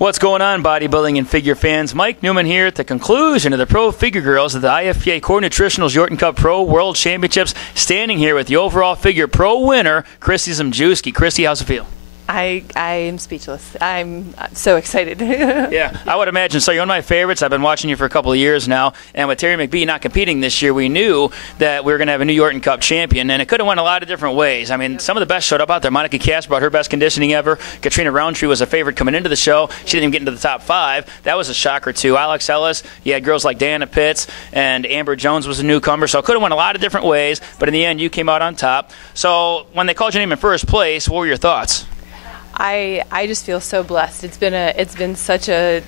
What's going on, bodybuilding and figure fans? Mike Neumann here at the conclusion of the Pro Figure Girls of the IFPA Core Nutritionals Yorton Cup Pro World Championships, standing here with the overall figure pro winner, Chrissy Zmijewski. Chrissy, how's it feel? I am speechless. I'm so excited. Yeah, I would imagine so. You're one of my favorites. I've been watching you for a couple of years now. And with Terry McBee not competing this year, we knew that we were going to have a new Yorton Cup champion. And it could have went a lot of different ways. I mean, some of the best showed up out there. Monica Cass brought her best conditioning ever. Katrina Roundtree was a favorite coming into the show. She didn't even get into the top 5. That was a shocker, too. Alex Ellis, you had girls like Diana Pitts, and Amber Jones was a newcomer. So it could have went a lot of different ways. But in the end, you came out on top. So when they called your name in first place, what were your thoughts? I just feel so blessed. It's been such a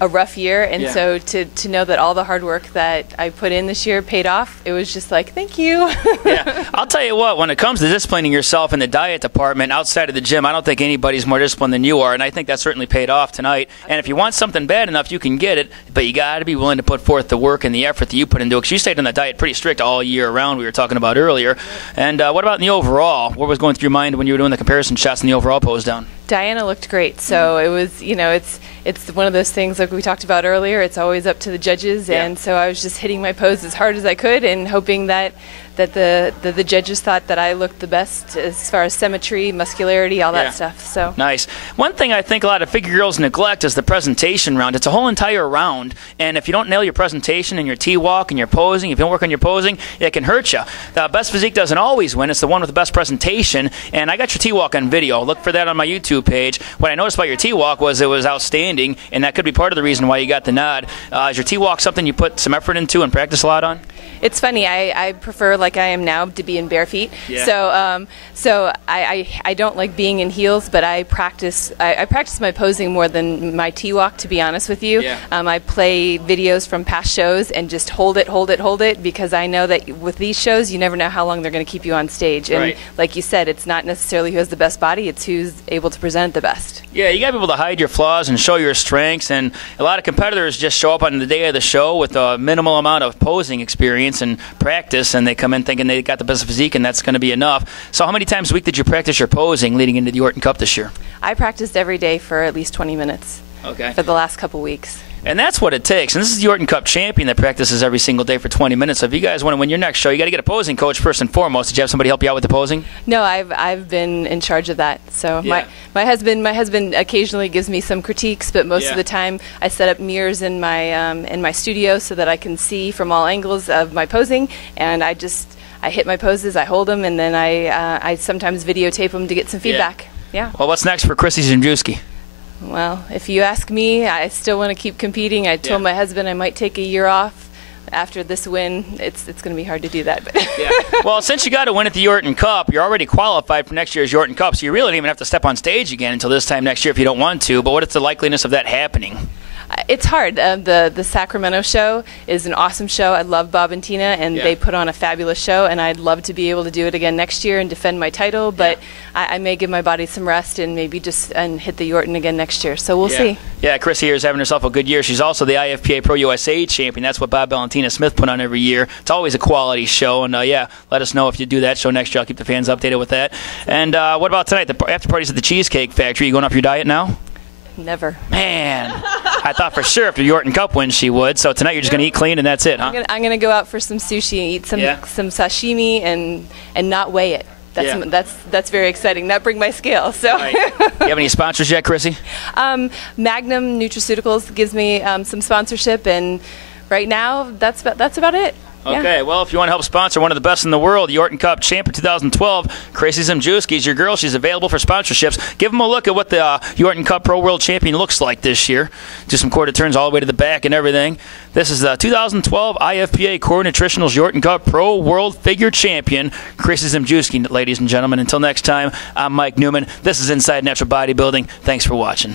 rough year, and so to know that all the hard work that I put in this year paid off, it was just like, thank you. Yeah, I'll tell you what, when it comes to disciplining yourself in the diet department outside of the gym, I don't think anybody's more disciplined than you are, and I think that certainly paid off tonight. And if you want something bad enough, you can get it, but you got to be willing to put forth the work and the effort that you put into it, because you stayed on the diet pretty strict all year round, we were talking about earlier. And what about in the overall? What was going through your mind when you were doing the comparison shots in the overall pose down? Diana looked great, so it was, it's one of those things like we talked about earlier. It's always up to the judges, and so I was just hitting my pose as hard as I could and hoping that the judges thought that I looked the best as far as symmetry, muscularity, all that stuff. So nice. One thing I think a lot of figure girls neglect is the presentation round. It's a whole entire round, and if you don't nail your presentation and your T-walk and your posing, if you don't work on your posing, it can hurt you. The best physique doesn't always win. It's the one with the best presentation, and I got your T-walk on video. Look for that on my YouTube page. What I noticed about your T-walk was it was outstanding, and that could be part of the reason why you got the nod. Is your T-walk something you put some effort into and practice a lot on? It's funny. I prefer, like I am now, to be in bare feet. Yeah. So I don't like being in heels, but I practice my posing more than my T-walk, to be honest with you. Yeah. I play videos from past shows and just hold it, because I know that with these shows, you never know how long they're going to keep you on stage. And like you said, it's not necessarily who has the best body, it's who's able to present it the best. Yeah, you got to be able to hide your flaws and show your strengths, and a lot of competitors just show up on the day of the show with a minimal amount of posing experience and practice, and they come in thinking they got the best physique and that's going to be enough. So how many times a week did you practice your posing leading into the Yorton Cup this year? I practiced every day for at least 20 minutes for the last couple weeks. And that's what it takes. And this is the Yorton Cup champion that practices every single day for 20 minutes. So if you guys want to win your next show, you got to get a posing coach first and foremost. Did you have somebody help you out with the posing? No, I've been in charge of that. So my husband occasionally gives me some critiques, but most of the time I set up mirrors in my studio so that I can see from all angles of my posing, and I hit my poses, I hold them, and then I sometimes videotape them to get some feedback. Yeah. Well, what's next for Chrissy Zmijewski? Well, if you ask me, I still want to keep competing. I told my husband I might take a year off after this win. It's going to be hard to do that. But Well, since you got a win at the Yorton Cup, you're already qualified for next year's Yorton Cup, so you really don't even have to step on stage again until this time next year if you don't want to. But what is the likeliness of that happening? It's hard. The Sacramento show is an awesome show. I love Bob and Tina, and they put on a fabulous show, and I'd love to be able to do it again next year and defend my title, but I may give my body some rest and maybe just hit the Yorton again next year, so we'll see. Yeah, Chrissy here is having herself a good year. She's also the IFPA Pro USA champion. That's what Bob and Tina Smith put on every year. It's always a quality show, and let us know if you do that show next year. I'll keep the fans updated with that. And what about tonight? The after party's at the Cheesecake Factory. You going off your diet now? Never. Man, I thought for sure after Yorton Cup wins she would. So tonight you're just going to eat clean and that's it, huh? I'm gonna go out for some sushi and eat some sashimi and not weigh it. That's very exciting. Not bring my scale. So. You have any sponsors yet, Chrissy? Magnum Nutraceuticals gives me some sponsorship, and right now that's about it. Okay, well, if you want to help sponsor one of the best in the world, the Yorton Cup champion 2012, Chrissy Zmijewski is your girl. She's available for sponsorships. Give them a look at what the Yorton Cup Pro World Champion looks like this year. Do some quarter turns all the way to the back and everything. This is the 2012 IFPA Core Nutritionals Yorton Cup Pro World Figure Champion, Chrissy Zmijewski, ladies and gentlemen. Until next time, I'm Mike Neumann. This is Inside Natural Bodybuilding. Thanks for watching.